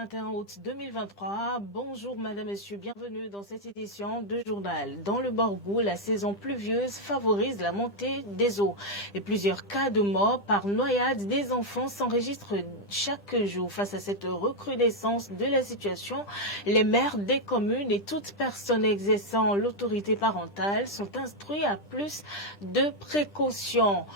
21 août 2023. Bonjour madame, messieurs, bienvenue dans cette édition de journal. Dans le Borgou, la saison pluvieuse favorise la montée des eaux et plusieurs cas de mort par noyade des enfants s'enregistrent chaque jour. Face à cette recrudescence de la situation, les maires des communes et toute personne exerçant l'autorité parentale sont instruits à plus de précautions.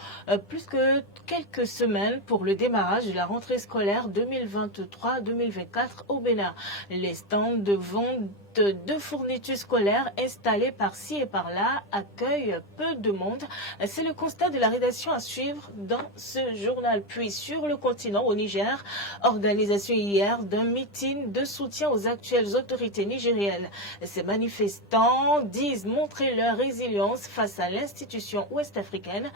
Plus que quelques semaines pour le démarrage de la rentrée scolaire 2023-2024 au Bénin. Les stands de vente de fournitures scolaires installés par-ci et par-là accueillent peu de monde. C'est le constat de la rédaction à suivre dans ce journal. Puis sur le continent, au Niger, organisation hier d'un meeting de soutien aux actuelles autorités nigériennes. Ces manifestants disent montrer leur résilience face à l'institution ouest-africaine.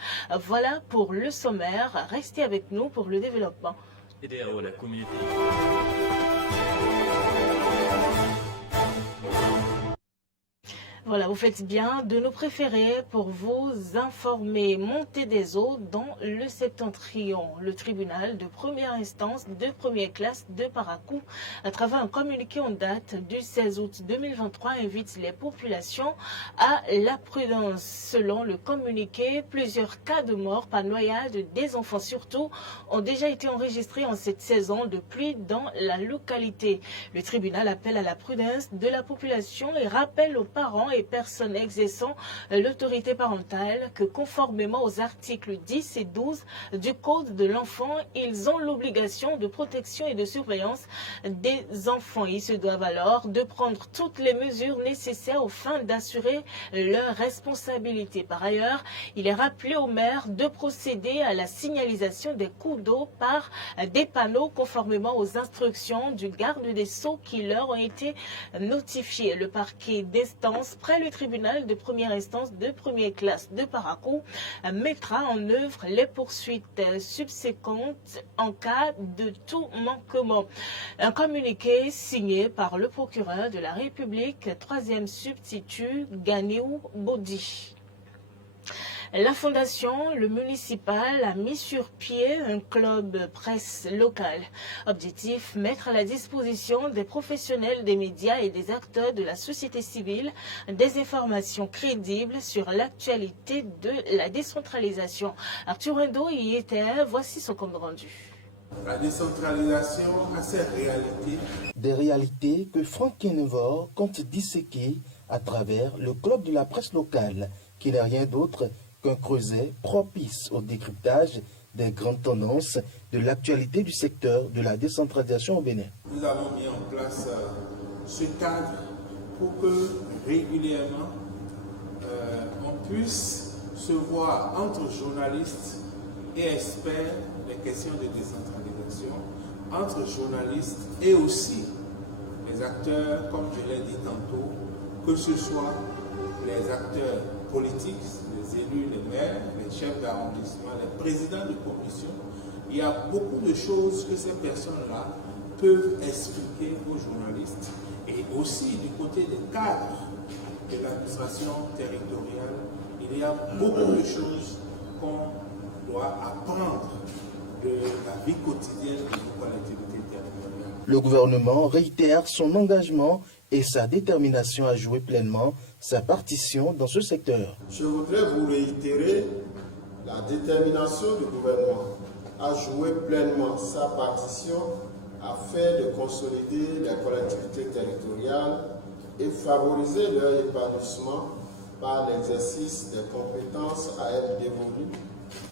Voilà pour le sommaire. Restez avec nous pour le développement. Voilà, vous faites bien de nous préférer pour vous informer. Montée des eaux dans le septentrion. Le tribunal de première instance de première classe de Parakou, à travers un communiqué en date du 16 août 2023, invite les populations à la prudence. Selon le communiqué, plusieurs cas de mort par noyade des enfants surtout ont déjà été enregistrés en cette saison de pluie dans la localité. Le tribunal appelle à la prudence de la population et rappelle aux parents et personnes exerçant l'autorité parentale que conformément aux articles 10 et 12 du Code de l'enfant, ils ont l'obligation de protection et de surveillance des enfants. Ils se doivent alors de prendre toutes les mesures nécessaires aux fins d'assurer leur responsabilité. Par ailleurs, il est rappelé aux maires de procéder à la signalisation des coups d'eau par des panneaux conformément aux instructions du garde des Sceaux qui leur ont été notifiés. Le parquet d'instance près le tribunal de première instance de première classe de Parakou mettra en œuvre les poursuites subséquentes en cas de tout manquement. Un communiqué signé par le procureur de la République, 3e substitut Ganiou Bodi. La fondation, le municipal, a mis sur pied un club presse local. Objectif, mettre à la disposition des professionnels des médias et des acteurs de la société civile des informations crédibles sur l'actualité de la décentralisation. Arthur Endo y était, voici son compte rendu. La décentralisation a ses réalités. Des réalités que Franck Kenevor compte disséquer à travers le club de la presse locale, qui n'est rien d'autre qu'un creuset propice au décryptage des grandes tendances de l'actualité du secteur de la décentralisation au Bénin. Nous avons mis en place ce cadre pour que régulièrement on puisse se voir entre journalistes et experts des questions de décentralisation, entre journalistes et aussi les acteurs, comme je l'ai dit tantôt, que ce soit les acteurs politiques, les élus, les maires, les chefs d'arrondissement, les présidents de commission. Il y a beaucoup de choses que ces personnes-là peuvent expliquer aux journalistes. Et aussi du côté des cadres de l'administration territoriale, il y a beaucoup de choses qu'on doit apprendre de la vie quotidienne de nos collectivités territoriales. Le gouvernement réitère son engagement et sa détermination à jouer pleinement sa partition dans ce secteur. Je voudrais vous réitérer la détermination du gouvernement à jouer pleinement sa partition afin de consolider les collectivités territoriales et favoriser leur épanouissement par l'exercice des compétences à être dévolues.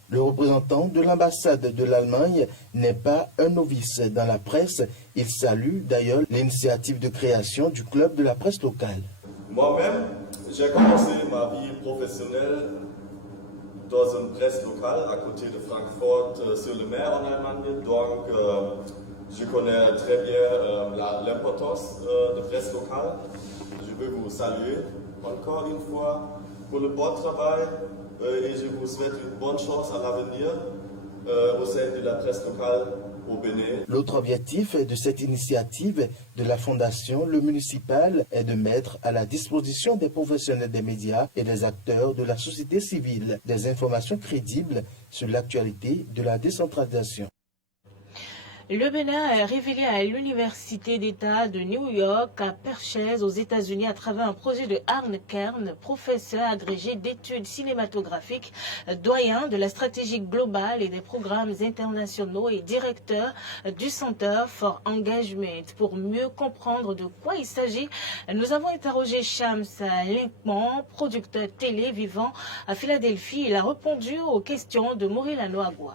Le représentant de l'ambassade de l'Allemagne n'est pas un novice dans la presse. Il salue d'ailleurs l'initiative de création du club de la presse locale. Moi-même, j'ai commencé ma vie professionnelle dans une presse locale à côté de Francfort sur le Mer en Allemagne. Donc, je connais très bien l'importance de presse locale. Je veux vous saluer encore une fois pour le bon travail et je vous souhaite une bonne chance à l'avenir au sein de la presse locale au Bénin. L'autre objectif de cette initiative de la Fondation Le Municipal est de mettre à la disposition des professionnels des médias et des acteurs de la société civile des informations crédibles sur l'actualité de la décentralisation. Le Bénin a révélé à l'Université d'État de New York à Purchase aux États-Unis à travers un projet de Arne Kern, professeur agrégé d'études cinématographiques, doyen de la stratégie globale et des programmes internationaux et directeur du Center for Engagement. Pour mieux comprendre de quoi il s'agit, nous avons interrogé Shams Linkman, producteur télé vivant à Philadelphie. Il a répondu aux questions de Morilano Agua.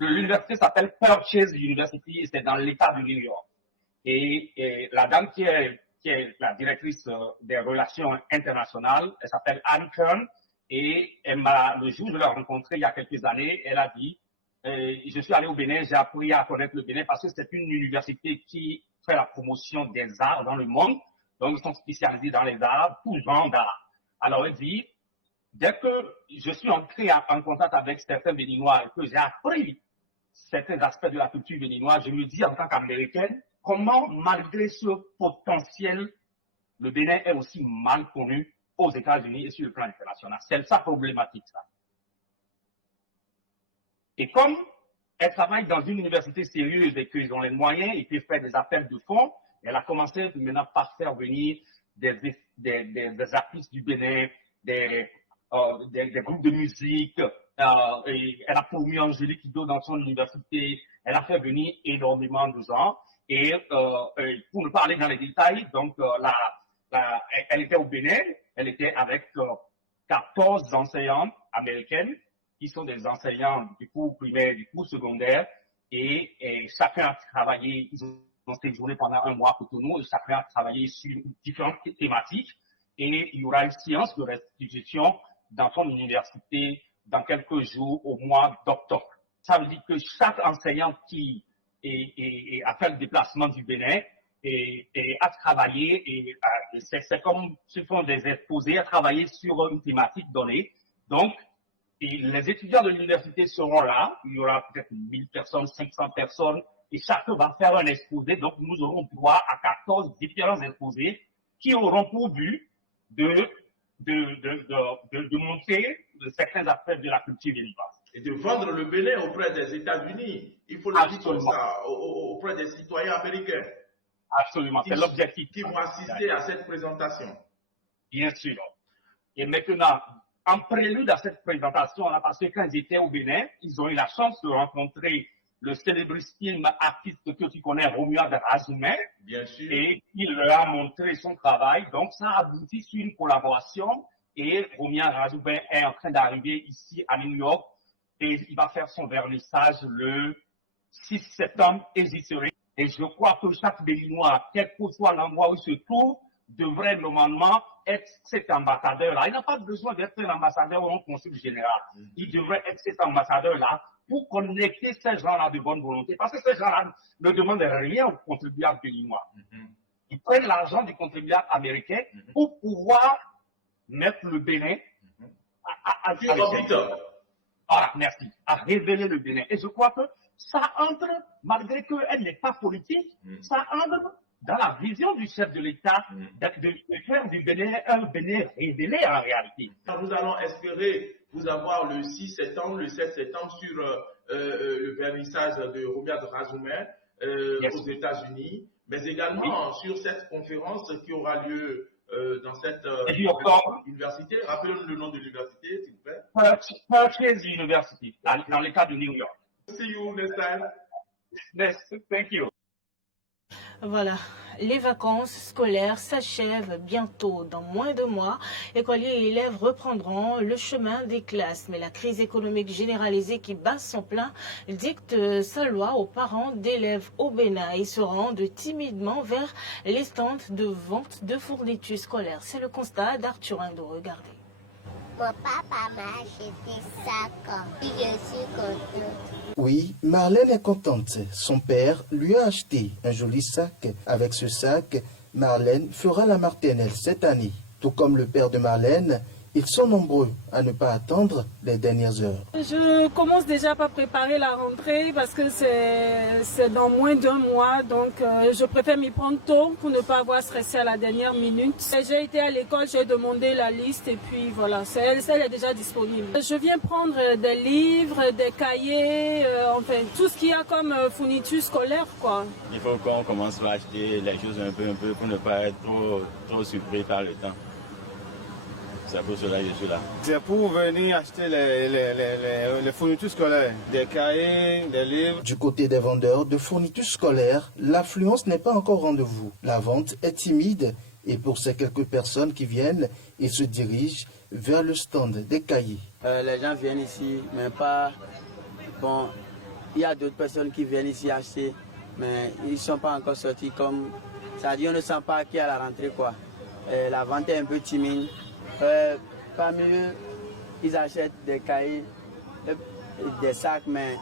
L'université s'appelle Purchase University et c'est dans l'État de New York. Et la dame qui est la directrice des relations internationales, elle s'appelle Anne Kern. Et le jour où je l'ai rencontrée il y a quelques années, elle a dit je suis allé au Bénin, j'ai appris à connaître le Bénin parce que c'est une université qui fait la promotion des arts dans le monde. Donc, ils sont spécialisés dans les arts, tout genre d'art. Alors, elle dit dès que je suis entré en contact avec certains Béninois et que j'ai appris certains aspects de la culture béninoise, je me dis en tant qu'Américaine, comment malgré ce potentiel, le Bénin est aussi mal connu aux États-Unis et sur le plan international. C'est sa problématique, ça. Et comme elle travaille dans une université sérieuse et qu'ils ont les moyens et qu'ils font des appels de fonds, elle a commencé maintenant par faire venir des artistes du Bénin, des groupes de musique, et elle a promu Angélique Ido dans son université, elle a fait venir énormément de gens. Et pour ne pas aller dans les détails, donc elle était au Bénin, elle était avec 14 enseignantes américaines qui sont des enseignants du cours primaire, du cours secondaire, et chacun a travaillé, ils ont séjourné pendant un mois à Cotonou, et chacun a travaillé sur différentes thématiques, et il y aura une séance de restitution dans son université dans quelques jours au mois d'octobre. Ça veut dire que chaque enseignant qui a fait le déplacement du Bénin et a travaillé, et c'est comme ce sont des exposés, à travailler sur une thématique donnée. Donc, et les étudiants de l'université seront là, il y aura peut-être 1000 personnes, 500 personnes, et chacun va faire un exposé. Donc, nous aurons droit à 14 différents exposés qui auront pour but de montrer certains aspects de la culture béninoise. Et de vendre le Bénin auprès des États-Unis, il faut le dire comme ça, auprès des citoyens américains. Absolument, c'est l'objectif. Qui vont assister à cette présentation. Bien sûr. Et maintenant, en prélude à cette présentation, parce que quand ils étaient au Bénin, ils ont eu la chance de rencontrer le célébrissime artiste que tu connais, Romuald Razoumen. Bien sûr. Et il leur a montré son travail. Donc, ça a abouti sur une collaboration. Et Romuald Razoumen est en train d'arriver ici à New York. Et il va faire son vernissage le 6 septembre. Et j'y serai. Et je crois que chaque Béninois, quel que soit l'endroit où il se trouve, devrait normalement être cet ambassadeur-là. Il n'a pas besoin d'être un ambassadeur ou un consul général. Il devrait être cet ambassadeur-là pour connecter ces gens-là de bonne volonté. Parce que ces gens-là ne demandent rien aux contribuables béninois. Ils prennent l'argent du contribuable américain pour pouvoir mettre le Bénin à merci, à révéler le Bénin. Et je crois que ça entre, malgré qu'elle n'est pas politique, ça entre dans la vision du chef de l'État de faire du Bénin un Bénin révélé en réalité. Nous allons espérer vous avoir le 6 septembre, le 7 septembre sur le vernissage de Romuald Razoumen aux États-Unis, mais également sur cette conférence qui aura lieu dans cette université. Rappelez-nous le nom de l'université, s'il vous plaît. Purchase University, dans l'État de New York. See you next time. Yes, thank you. Voilà, les vacances scolaires s'achèvent bientôt. Dans moins de mois, écoliers et élèves reprendront le chemin des classes. Mais la crise économique généralisée qui bat son plein dicte sa loi aux parents d'élèves au Bénin. Ils se rendent timidement vers les stands de vente de fournitures scolaires. C'est le constat d'Arthur Indo. Regardez. Mon papa m'a acheté ça quand je suis contente. Oui, Marlène est contente. Son père lui a acheté un joli sac. Avec ce sac, Marlène fera la maternelle cette année. Tout comme le père de Marlène, Ils sont nombreux à ne pas attendre les dernières heures. Je commence déjà par préparer la rentrée parce que c'est dans moins d'un mois, donc je préfère m'y prendre tôt pour ne pas avoir stressé à la dernière minute. J'ai été à l'école, j'ai demandé la liste et puis voilà, elle est déjà disponible. Je viens prendre des livres, des cahiers, enfin tout ce qu'il y a comme fourniture scolaire, quoi. Il faut qu'on commence à acheter les choses un peu pour ne pas être trop surpris par le temps. C'est pour cela que je suis là. C'est pour venir acheter les fournitures scolaires, des cahiers, des livres. Du côté des vendeurs de fournitures scolaires, l'affluence n'est pas encore au rendez-vous. La vente est timide et pour ces quelques personnes qui viennent, ils se dirigent vers le stand des cahiers. Les gens viennent ici, mais pas... Bon, il y a d'autres personnes qui viennent ici acheter, mais ils ne sont pas encore sortis comme... C'est-à-dire on ne sent pas qu'il y a la rentrée, quoi. La vente est un peu timide. Parmi eux, ils achètent des cahiers, des sacs, mais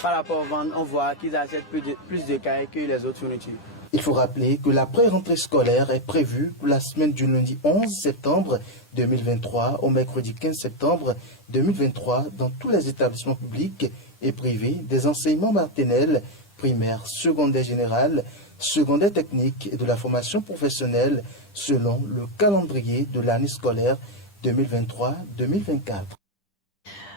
par rapport aux ventes, on voit qu'ils achètent plus de cahiers que les autres fournitures. Il faut rappeler que la pré-rentrée scolaire est prévue pour la semaine du lundi 11 septembre 2023 au mercredi 15 septembre 2023 dans tous les établissements publics et privés des enseignements maternels, primaires, secondaires générales, secondaires techniques et de la formation professionnelle selon le calendrier de l'année scolaire 2023-2024.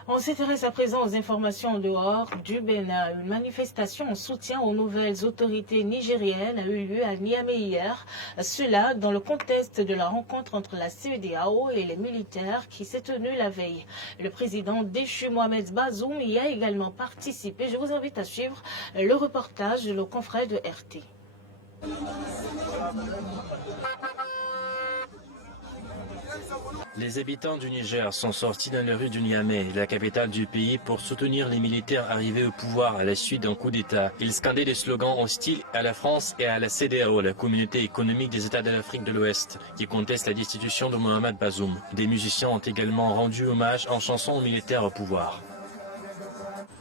On s'intéresse à présent aux informations en dehors du Bénin. Une manifestation en soutien aux nouvelles autorités nigériennes a eu lieu à Niamey hier. Cela dans le contexte de la rencontre entre la CEDEAO et les militaires qui s'est tenue la veille. Le président déchu Mohamed Bazoum y a également participé. Je vous invite à suivre le reportage de nos confrères de RT. Les habitants du Niger sont sortis dans les rues du Niamey, la capitale du pays, pour soutenir les militaires arrivés au pouvoir à la suite d'un coup d'État. Ils scandaient des slogans hostiles à la France et à la CEDEAO, la communauté économique des États de l'Afrique de l'Ouest, qui conteste la destitution de Mohamed Bazoum. Des musiciens ont également rendu hommage en chanson aux militaires au pouvoir.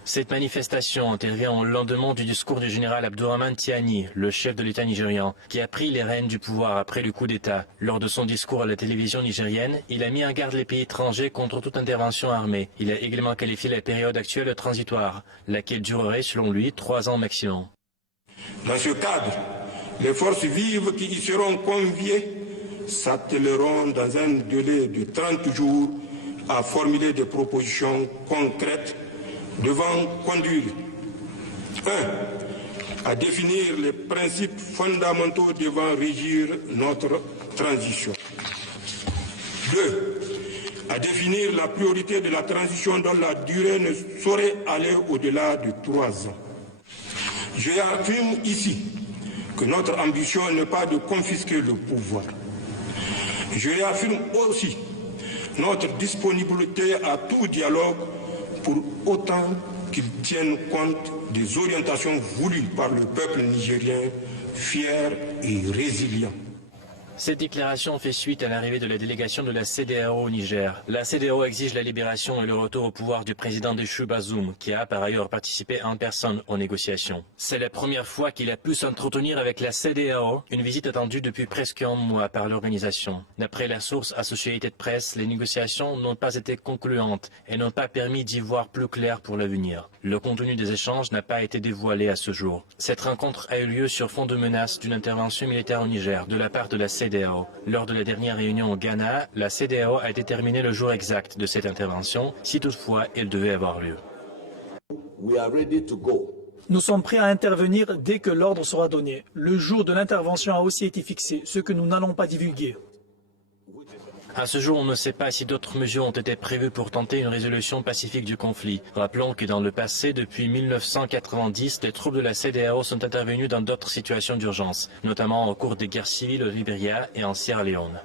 Cette manifestation intervient au lendemain du discours du général Abdourahmane Tiani, le chef de l'État nigérian, qui a pris les rênes du pouvoir après le coup d'État. Lors de son discours à la télévision nigérienne, il a mis en garde les pays étrangers contre toute intervention armée. Il a également qualifié la période actuelle de transitoire, laquelle durerait selon lui 3 ans maximum. Dans ce cadre, les forces vives qui y seront conviées s'attelleront dans un délai de 30 jours à formuler des propositions concrètes devant conduire 1. À définir les principes fondamentaux devant régir notre transition. 2. À définir la priorité de la transition dont la durée ne saurait aller au-delà de 3 ans. Je affirme ici que notre ambition n'est pas de confisquer le pouvoir. Je réaffirme aussi notre disponibilité à tout dialogue pour autant qu'ils tiennent compte des orientations voulues par le peuple nigérien, fier et résilient. Cette déclaration fait suite à l'arrivée de la délégation de la CEDEAO au Niger. La CEDEAO exige la libération et le retour au pouvoir du président déchu Bazoum, qui a par ailleurs participé en personne aux négociations. C'est la première fois qu'il a pu s'entretenir avec la CEDEAO, une visite attendue depuis presque un mois par l'organisation. D'après la source Associated Press, les négociations n'ont pas été concluantes et n'ont pas permis d'y voir plus clair pour l'avenir. Le contenu des échanges n'a pas été dévoilé à ce jour. Cette rencontre a eu lieu sur fond de menace d'une intervention militaire au Niger de la part de la CEDEAO. Lors de la dernière réunion au Ghana, la CEDEAO a déterminé le jour exact de cette intervention, si toutefois elle devait avoir lieu. Nous sommes prêts à intervenir dès que l'ordre sera donné. Le jour de l'intervention a aussi été fixé, ce que nous n'allons pas divulguer. À ce jour, on ne sait pas si d'autres mesures ont été prévues pour tenter une résolution pacifique du conflit. Rappelons que dans le passé, depuis 1990, les troupes de la CEDEAO sont intervenues dans d'autres situations d'urgence, notamment au cours des guerres civiles au Libéria et en Sierra Leone.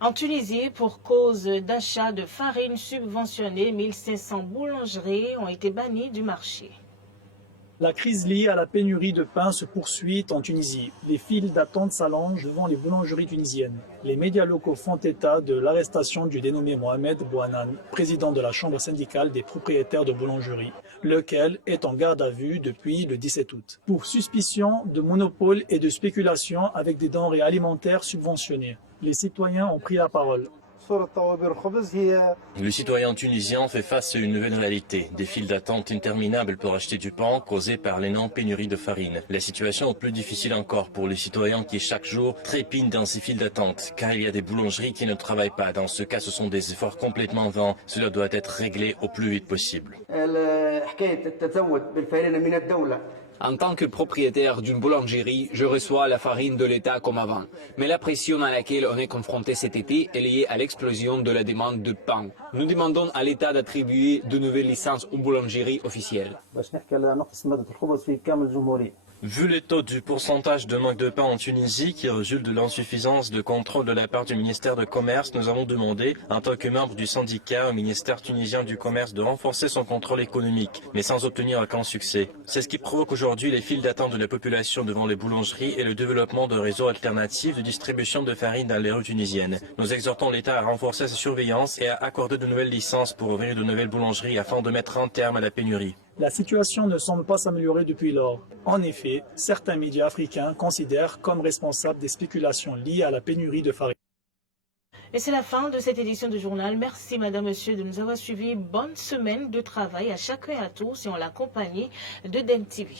En Tunisie, pour cause d'achat de farine subventionnée, 1500 boulangeries ont été bannies du marché. La crise liée à la pénurie de pain se poursuit en Tunisie. Les files d'attente s'allongent devant les boulangeries tunisiennes. Les médias locaux font état de l'arrestation du dénommé Mohamed Bouanan, président de la chambre syndicale des propriétaires de boulangeries, lequel est en garde à vue depuis le 17 août, pour suspicion de monopole et de spéculation avec des denrées alimentaires subventionnées. Les citoyens ont pris la parole. Le citoyen tunisien fait face à une nouvelle réalité, des files d'attente interminables pour acheter du pain causées par l'énorme pénurie de farine. La situation est plus difficile encore pour les citoyens qui chaque jour trépignent dans ces files d'attente, car il y a des boulangeries qui ne travaillent pas. Dans ce cas, ce sont des efforts complètement vains. Cela doit être réglé au plus vite possible. En tant que propriétaire d'une boulangerie, je reçois la farine de l'État comme avant. Mais la pression à laquelle on est confronté cet été est liée à l'explosion de la demande de pain. Nous demandons à l'État d'attribuer de nouvelles licences aux boulangeries officielles. Vu les taux du pourcentage de manque de pain en Tunisie qui résulte de l'insuffisance de contrôle de la part du ministère de Commerce, nous avons demandé, en tant que membre du syndicat, au ministère tunisien du Commerce de renforcer son contrôle économique, mais sans obtenir aucun succès. C'est ce qui provoque aujourd'hui les files d'attente de la population devant les boulangeries et le développement de réseaux alternatifs de distribution de farine dans les rues tunisiennes. Nous exhortons l'État à renforcer sa surveillance et à accorder de nouvelles licences pour ouvrir de nouvelles boulangeries afin de mettre un terme à la pénurie. La situation ne semble pas s'améliorer depuis lors. En effet, certains médias africains considèrent comme responsables des spéculations liées à la pénurie de farine. Et c'est la fin de cette édition du journal. Merci madame, monsieur de nous avoir suivis. Bonne semaine de travail à chacun et à tous et en la compagnie de DEN TV.